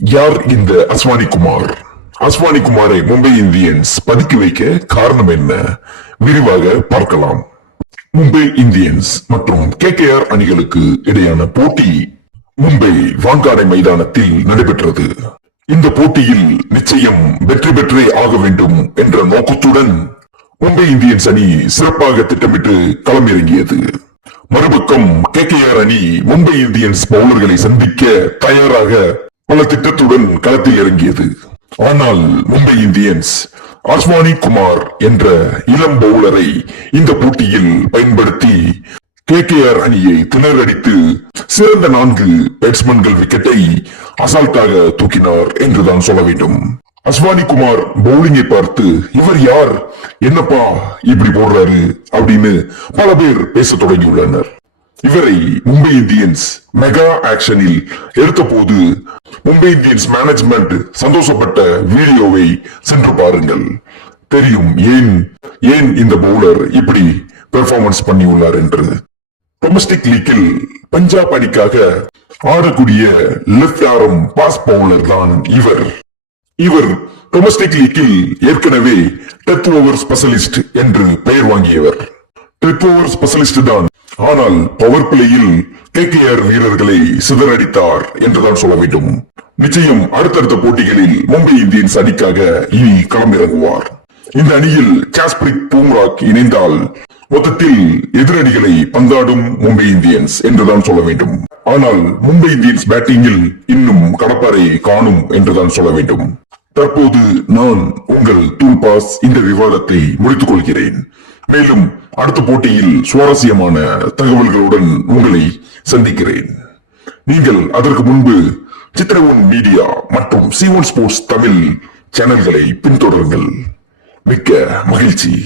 யார் இந்த அஸ்வானி குமார் அஸ்வானி குமாரை மும்பை இந்தியன்ஸ் பதுக்கி வைக்க காரணம் என்ன? விரிவாக பார்க்கலாம். மும்பை இந்தியன்ஸ் மற்றும் கே கே ஆர் அணிகளுக்கு இடையான போட்டி மும்பை வான்காடை மைதானத்தில் நடைபெற்றது. இந்த போட்டியில் நிச்சயம் வெற்றி பெற்றே ஆக வேண்டும் என்ற நோக்கத்துடன் மும்பை இந்தியன்ஸ் அணி சிறப்பாக திட்டமிட்டு களமிறங்கியது. மறுபக்கம் கே கே ஆர் அணி மும்பை இந்தியன்ஸ் பவுலர்களை சந்திக்க தயாராக பல திட்டத்துடன் களத்தில் இறங்கியது. ஆனால் மும்பை இந்தியன்ஸ் அஸ்வானி குமார் என்ற இளம் பவுலரை இந்த போட்டியில் பயன்படுத்தி கேகேஆர் அணியை திணறடித்து சிறந்த நான்கு பேட்ஸ்மேன்கள் விக்கெட்டை அசால்ட்டாக தூக்கினார் என்றுதான் சொல்ல வேண்டும். அஸ்வானி குமார் பவுலிங்கை பார்த்து இவர் யார்? என்னப்பா இப்படி போடுறாரு? அப்படின்னு பல பேர் பேச தொடங்கியுள்ளனர். இவரை மும்பை இந்தியன்ஸ் மெகா ஆக்ஷனில் எடுத்த போது மும்பை இந்தியன்ஸ் மேனேஜ்மெண்ட் சந்தோஷப்பட்ட வீடியோவை சென்று பாருங்கள். தெரியும் ஏன் ஏன் இந்த பவுலர் இப்படி பெர்ஃபார்மன்ஸ் பண்ணியுள்ளார் என்று. டொமஸ்டிக் லீக்கில் பஞ்சாப் அணிக்காக ஆடக்கூடிய லெப்ட் ஆரம் பாஸ் பவுலர் தான் இவர். இவர் டொமஸ்டிக் லீக்கில் ஏற்கனவே டெத் ஓவர் ஸ்பெஷலிஸ்ட் என்று பெயர் வாங்கியவர். டெத் ஓவர் ஸ்பெஷலிஸ்ட் தான் ஆனால் பவர் பிளேயில் கேகேஆர் வீரர்களை சிதறடித்தார் என்றுதான் சொல்ல வேண்டும். நிச்சயம் அடுத்தடுத்த போட்டிகளில் மும்பை இந்தியன்ஸ் அணிக்காக இனி களமிறங்குவார். இந்த அணியில் ஜாஸ்பிரித் பூம்ராக் இணைந்தால் மொத்தத்தில் எதிரணிகளை பந்தாடும் மும்பை இந்தியன்ஸ் என்றுதான் சொல்ல வேண்டும். ஆனால் மும்பை இந்தியன்ஸ் பேட்டிங்கில் இன்னும் கடப்பாரை காணும் என்றுதான் சொல்ல வேண்டும். தற்போது நான் உங்கள் தூல்பாஸ் இந்த விவாதத்தை முடித்துக் கொள்கிறேன். மேலும் அடுத்த போட்டியில் சுவாரஸ்யமான தகவல்களுடன் உங்களை சந்திக்கிறேன். நீங்கள் அதற்கு முன்பு சித்திரவன் மீடியா மற்றும் சி ஒன் ஸ்போர்ட்ஸ் தமிழ் சேனல்களை பின்தொடருங்கள். மிக்க மகிழ்ச்சி.